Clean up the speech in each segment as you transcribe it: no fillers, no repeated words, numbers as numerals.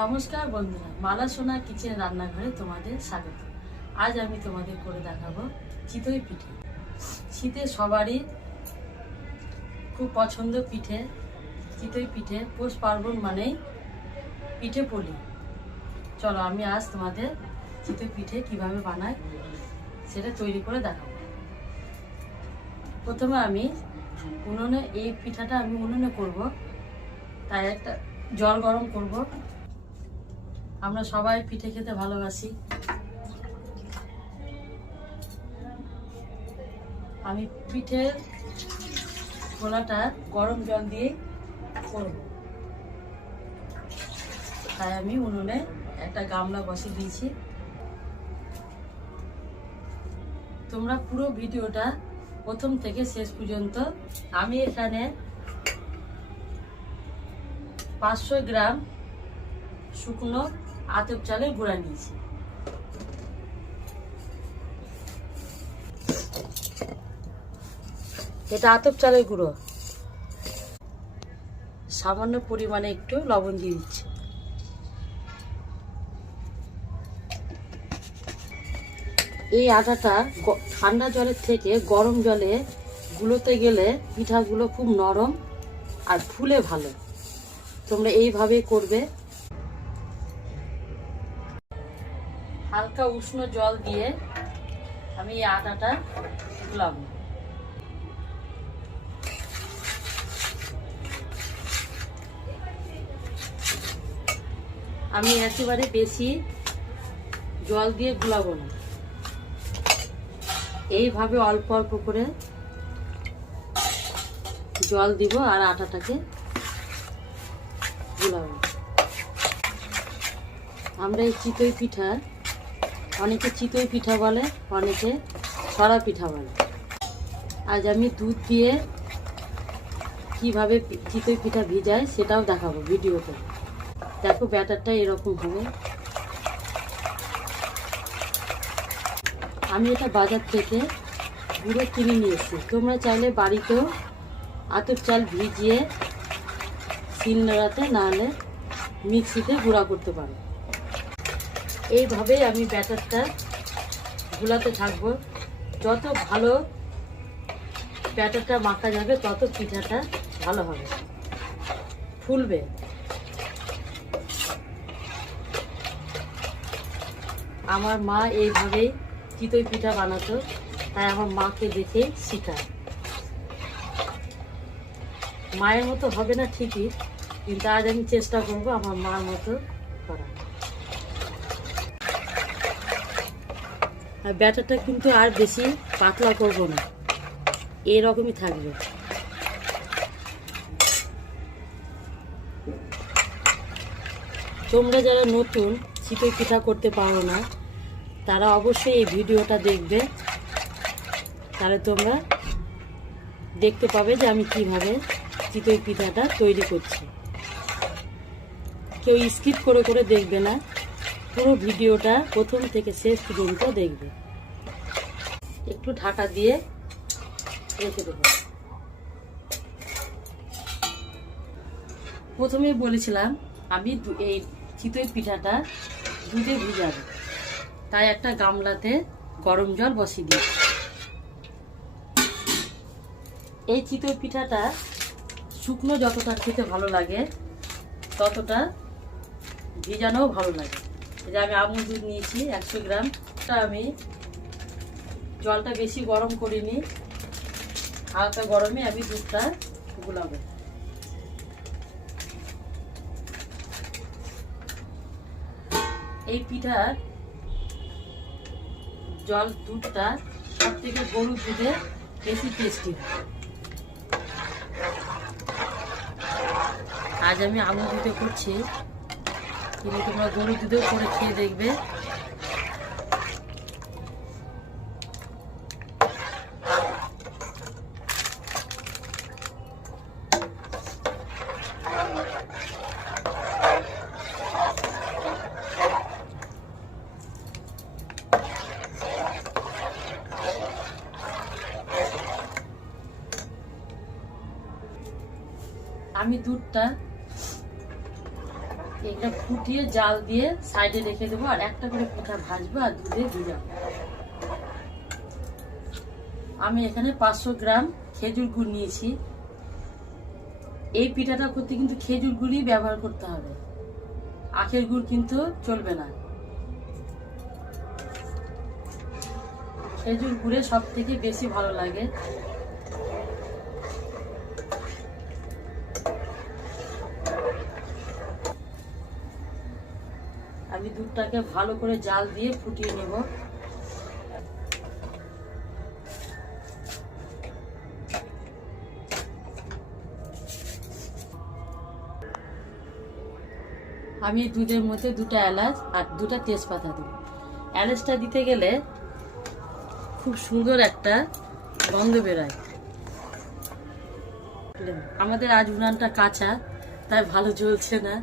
নমস্কার বন্ধুরা, মালা সোনা কিচেন রান্নাঘরে তোমাদের স্বাগত। আজ আমি তোমাদের করে দেখাবো চিতই পিঠে। শীতে সবারই খুব পছন্দ পিঠে, চিতই পিঠে। পৌষ পার্বণ মানেই পিঠে পুলি। চলো আমি আজ তোমাদের চিতই পিঠে কিভাবে বানাই সেটা তৈরি করে দেখাবো। প্রথমে আমি উনুনে, এই পিঠাটা আমি উনুনে করব, তাই একটা জল গরম করব। আমরা সবাই পিঠে খেতে ভালোবাসি। আমি পিঠের গোলাটা গরম জল দিয়ে করব, তাই আমি উনুনে একটা গামলা বসিয়ে দিয়েছি। তোমরা পুরো ভিডিওটা প্রথম থেকে শেষ পর্যন্ত। আমি এখানে 500 গ্রাম শুকনো আতপ চালের গুঁড়া নিয়েছি। এটা আতপ চালের গুঁড়ো। সামান্য পরিমাণে একটু লবণ দিয়ে দিচ্ছি। এই আটাটা ঠান্ডা জলের থেকে গরম জলে গুলোতে গেলে পিঠাগুলো খুব নরম আর ফুলে ভালো। তোমরা এইভাবে করবে। হালকা উষ্ণ জল দিয়ে আমি এই আটাটা গুলাবো। আমি একেবারে বেশি জল দিয়ে গুলাবো না, এইভাবে অল্প অল্প করে জল দিব আর আটাটাকে গুলাবো। আমরা এই চিতই পিঠা, অনেকে চিতই পিঠা বলে, অনেকে সরা পিঠা বলে। আজ আমি দুধ দিয়ে কিভাবে চিতই পিঠা ভিজায় সেটাও দেখাবো ভিডিওতে। দেখো ব্যাটারটা এরকম হবে। আমি এটা বাজার থেকে গুঁড়ো কিনে নিয়ে এসেছি। তোমরা চাইলে বাড়িতেও আতপ চাল ভিজিয়ে শিলনোড়াতে, নাহলে মিক্সিতে গুঁড়া করতে পারো। এইভাবে আমি ব্যাটারটা গুলাতে থাকবো। যত ভালো ব্যাটারটা মাখা যাবে তত পিঠাটা ভালো হবে, ফুলবে। আমার মা এইভাবেই চিতই পিঠা বানাতো, তাই আমার মাকে দেখে শিখায়। মায়ের মতো হবে না ঠিকই, কিন্তু আজ আমি চেষ্টা করবো আমার মার মতো করা। আর ব্যাটারটা কিন্তু আর বেশি পাতলা করব না, এরকমই থাকবে। তোমরা যারা নতুন চিতই পিঠা করতে পারো না, তারা অবশ্যই এই ভিডিওটা দেখবে। তাহলে তোমরা দেখতে পাবে যে আমি কিভাবে চিতই পিঠাটা তৈরি করছি। কেউ স্কিপ করে করে দেখবে না, পুরো ভিডিওটা প্রথম থেকে শেষ পর্যন্ত দেখবে। একটু ঢাকা দিয়ে রেখে দেবো। প্রথমে বলেছিলাম আমি এই চিতই পিঠাটা দুধে ভিজাবো, তাই একটা গামলাতে গরম জল বসিয়ে দিই। এই চিতই পিঠাটা শুকনো যতটা খেতে ভালো লাগে ততটা ভিজানোও ভালো লাগে। যে আমি আমুল দুধ নিয়েছি 100 গ্রাম। আমি জলটা বেশি গরম করিনি, হালকা গরমে আমি দুধটা গুলাবো। এই পিঠার দুধটা সব থেকে গরুর দুধে বেশি টেস্টি হয়। আজ আমি আমুল দুধে করছি, কিন্তু তোমরা গরুর দুধেও করে খেয়ে দেখবে। আমি দুধটা এটা ফুটিয়ে জাল দিয়ে সাইডে রেখে দেবো, আর একটা করে পিঠা ভাজবো আর দুধে ভিজাবো। আমি এখানে 500 গ্রাম খেজুর গুড় নিয়েছি। এই পিঠাটা করতে কিন্তু খেজুর গুড়ই ব্যবহার করতে হবে, আখের গুড় কিন্তু চলবে না। খেজুর গুড়ে সব থেকে বেশি ভালো লাগে। আমি দুধটাকে ভালো করে জাল দিয়ে ফুটিয়ে নেব। আমি দুধের মধ্যে 2টা এলাচ আর 2টা তেজপাতা দেব। এলাচটা দিতে গেলে খুব সুন্দর একটা গন্ধ বেরোয়। আমাদের আজ উনানটা কাঁচা, তাই ভালো জ্বলছে না।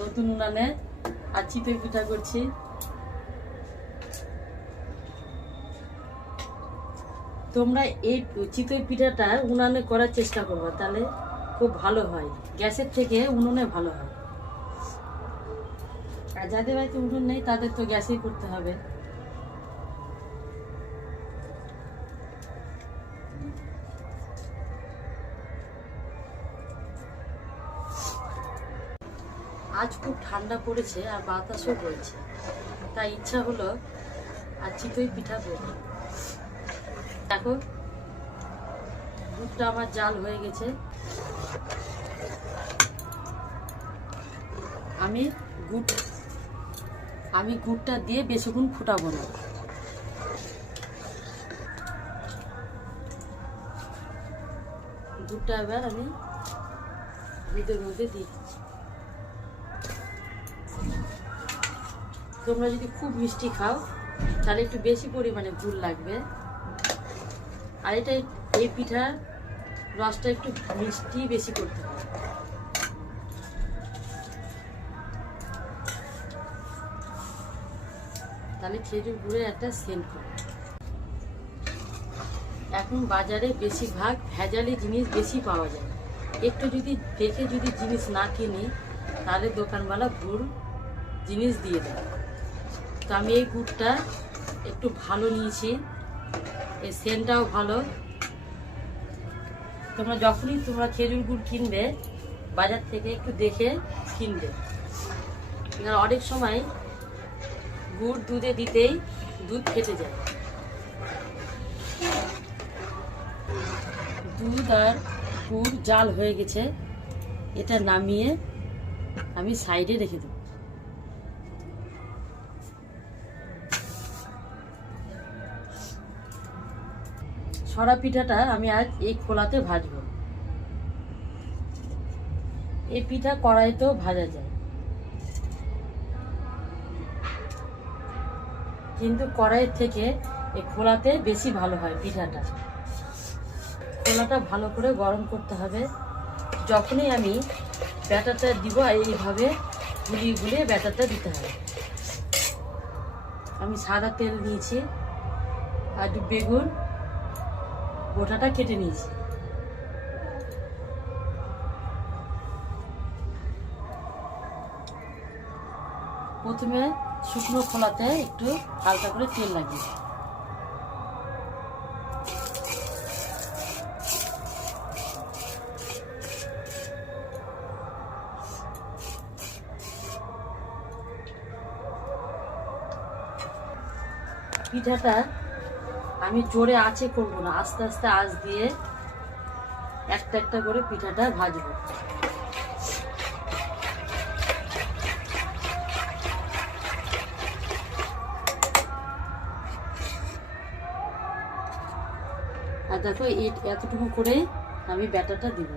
নতুন উনানে আর চিতই পিঠা করছি। তোমরা এই চিতই পিঠাটা উনানে করার চেষ্টা করবে, তাহলে খুব ভালো হয়। গ্যাসের থেকে উনুনে ভালো হয়। আর যাদের বাড়িতে উনুন নেই তাদের তো গ্যাসেই করতে হবে। আজ খুব ঠান্ডা পড়েছে আর বাতাসও বইছে, তাই ইচ্ছা হলো আর চিতই পিঠা করব। দেখো দুধটা আমার জাল হয়ে গেছে। আমি গুড়টা দিয়ে বেশিক্ষণ ফুটাবো না। দুধটা এবার আমি দুধের মধ্যে দিয়ে দিচ্ছি। তোমরা যদি খুব মিষ্টি খাও তাহলে একটু বেশি পরিমাণে গুড় লাগবে। আর এই পিঠার রসটা একটু মিষ্টি বেশি করতে হবে। তাহলে খেজুর গুড়ের একটা সেন্ট হবে। এখন বাজারে বেশিরভাগ ভেজালি জিনিস বেশি পাওয়া যায়। একটু যদি দেখে যদি জিনিস না কিনি তাহলে দোকানওয়ালা ভুল জিনিস দিয়ে দেয়। তো আমি এই গুড়টা একটু ভালো নিয়েছি, এই সেন্টটাও ভালো। যখনই তোমরা খেজুর গুড় কিনবে বাজার থেকে একটু দেখে কিনবে। অনেক সময় গুড় দুধে দিতেই দুধ ফেটে যায়। দুধ আর গুড় জাল হয়ে গেছে, এটা নামিয়ে আমি সাইডে রেখে দেব। সরা পিঠাটা আমি আজ এই খোলাতে ভাজবো। এই পিঠা কড়াইতেও ভাজা যায়, কিন্তু কড়াইয়ের থেকে এই খোলাতে বেশি ভালো হয় পিঠাটা। খোলাটা ভালো করে গরম করতে হবে। যখনই আমি ব্যাটারটা দিব এইভাবে গুলিয়ে গুলিয়ে ব্যাটারটা দিতে হবে। আমি সাদা তেল নিয়েছি আর একটু বেগুন গোটাটা কেটে নিয়েছি। প্রথমে শুকনো খোলাতে একটু হালকা করে তেল লাগিয়ে পিঠাটা আমি জোরে আঁচে করবো না, আস্তে আস্তে আঁচ দিয়ে একটা একটা করে পিঠাটা ভাজবো। আর দেখো এতটুকু করে আমি ব্যাটারটা দিব।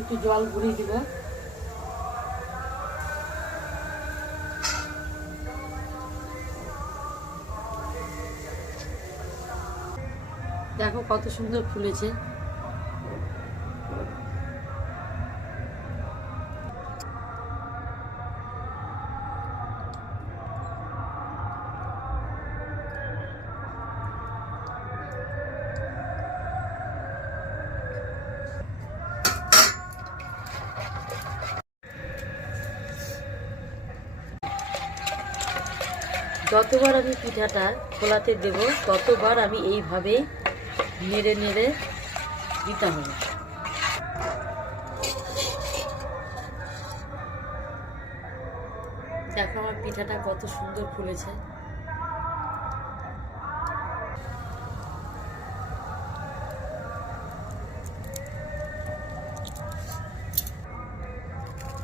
একটু জল গুঁড়িয়ে দিব। দেখো কত সুন্দর ফুলেছে। যতবার আমি পিঠাটা খোলাতে দেব ততবার আমি এইভাবে নেড়ে নেড়ে দিতে হবে। দেখো আমার পিঠাটা কত সুন্দর ফুলেছে।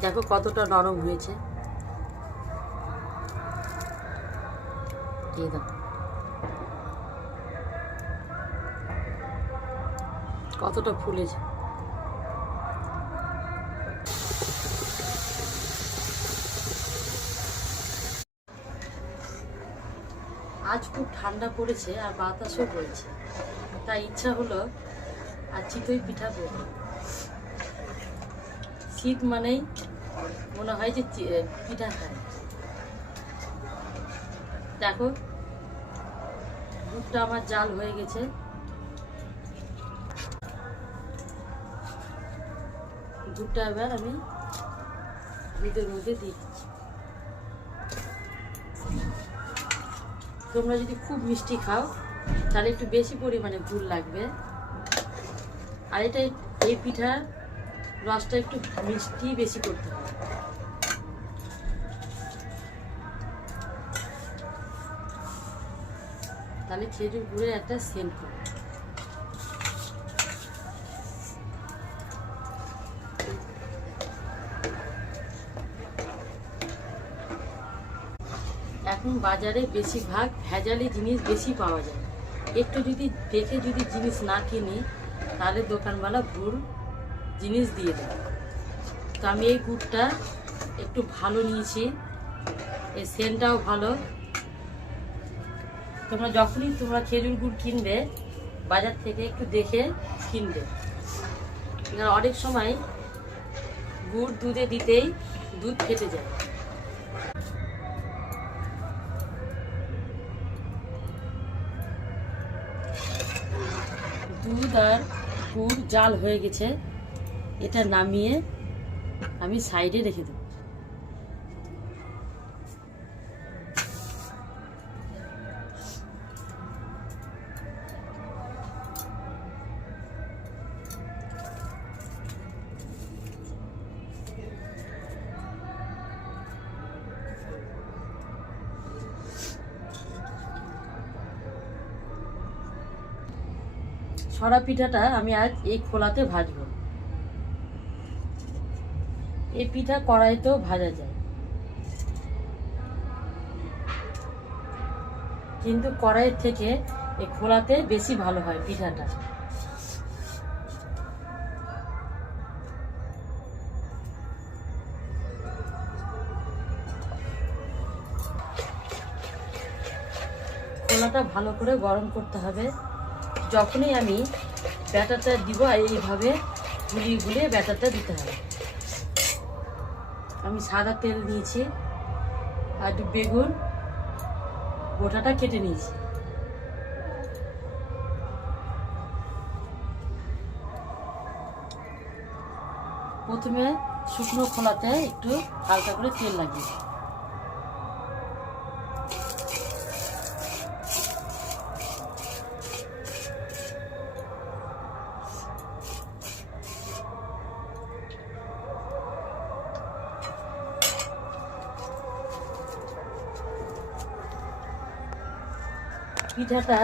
দেখো কতটা নরম হয়েছে। এই দেখো কতটা ফুলেছে। আজ খুব ঠান্ডা পড়েছে আর বাতাসও পড়েছে, তাই ইচ্ছা হলো আর চিতই পিঠা করব। শীত মানেই মনে হয় যে পিঠা খায়। দেখো দুধটা আমার জাল হয়ে গেছে। দুধটা এবার আমি দুধের মধ্যে দিচ্ছি। তোমরা যদি খুব মিষ্টি খাও তাহলে একটু বেশি পরিমাণে গুড় লাগবে। আর এই পিঠার রসটা একটু মিষ্টি বেশি করতে হবে। তাহলে খেজুর গুড়ের একটা সেন্ট হবে। এখন বাজারে বেশিরভাগ ভেজালি জিনিস বেশি পাওয়া যায়। একটু যদি দেখে যদি জিনিস না কিনি তাহলে দোকানওয়ালা ভুল জিনিস দিয়ে দেয়। তো আমি এই গুড়টা একটু ভালো নিয়েছি, এই সেন্টটাও ভালো। যখনই তোমরা খেজুর গুড় কিনবে বাজার থেকে একটু দেখে কিনবে। অনেক সময় গুড় দুধে দিতেই দুধ ফেটে যায়। দুধ আর গুড় জাল হয়ে গেছে, এটা নামিয়ে আমি সাইডে রেখে দেব। সরা পিঠাটা আমি আজ এই খোলাতে ভাজবো। এই পিঠা কড়াইতেও ভাজা যায়, কিন্তু কড়াইয়ের থেকে এই খোলাতে বেশি ভালো হয় পিঠাটা। খোলাটা ভালো করে গরম করতে হবে। যখনই আমি ব্যাটারটা দিব এইভাবে গুলিয়ে গুলিয়ে ব্যাটারটা দিতে হবে। আমি সাদা তেল দিয়েছি আর একটু বেগুন গোটাটা কেটে নিয়েছি। প্রথমে শুকনো খোলাতে একটু হালকা করে তেল লাগিয়ে পিঠাটা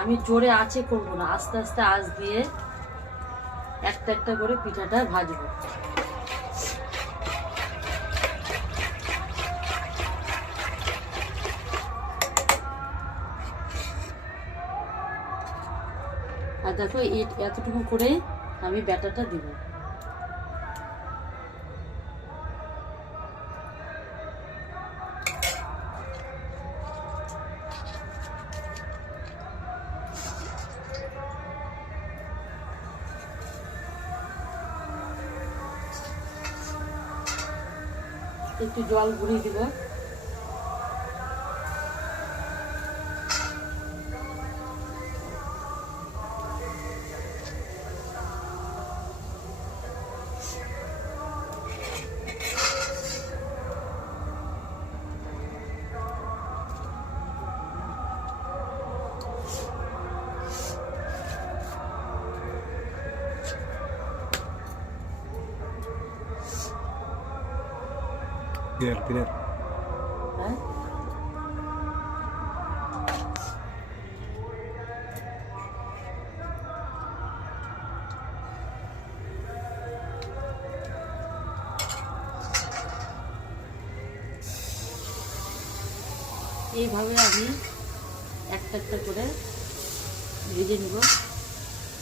আমি জোরে আঁচে করবো না, আস্তে আস্তে আঁচ দিয়ে একটা একটা করে পিঠাটা ভাজবো। আর দেখো এতটুকু করে আমি ব্যাটারটা দিব। একটু জল ঘুরিয়ে দিব। Clear. হ্যাঁ, এইভাবে আমি একটা একটা করে ভেজে নিব।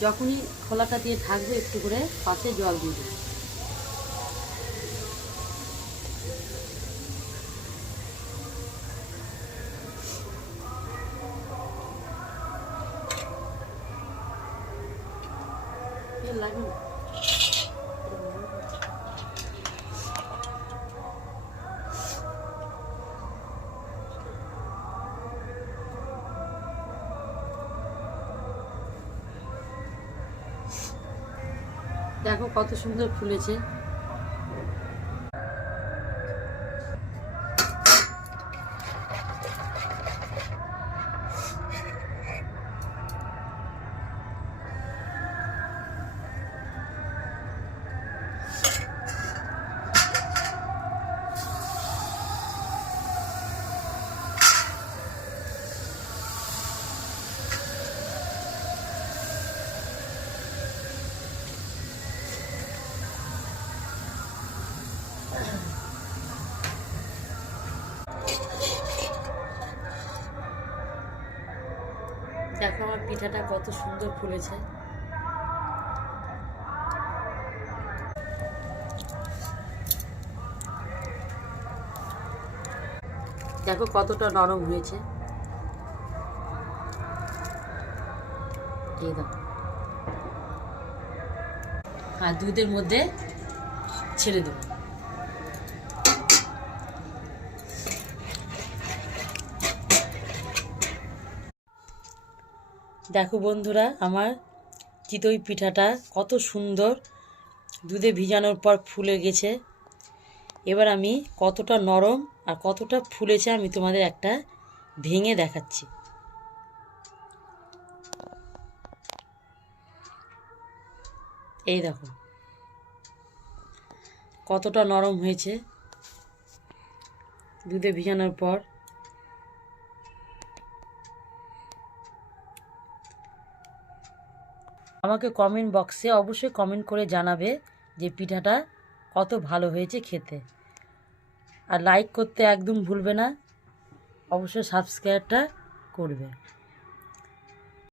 যখনই খোলাটা দিয়ে ঢাকবে একটু করে পাশে জল দিয়ে দেবো। তেল লাগে না। দেখো কত সুন্দর ফুলেছে। দেখো আমার পিঠাটা কত সুন্দর ফুলেছে। দেখো কতটা নরম হয়েছে। এই দেখো, আর দুধের মধ্যে ছেড়ে দেবো। দেখো বন্ধুরা, আমার চিতই পিঠাটা কত সুন্দর দুধে ভিজানোর পর ফুলে গেছে। এবার আমি কতটা নরম আর কতটা ফুলেছে আমি তোমাদের একটা ভেঙে দেখাচ্ছি। এই দেখো কতটা নরম হয়েছে দুধে ভিজানোর পর। আমাকে কমেন্ট বক্সে অবশ্যই কমেন্ট করে জানাবে যে পিঠাটা কত ভালো হয়েছে খেতে। আর লাইক করতে একদম ভুলবে না, অবশ্যই সাবস্ক্রাইবটা করবে।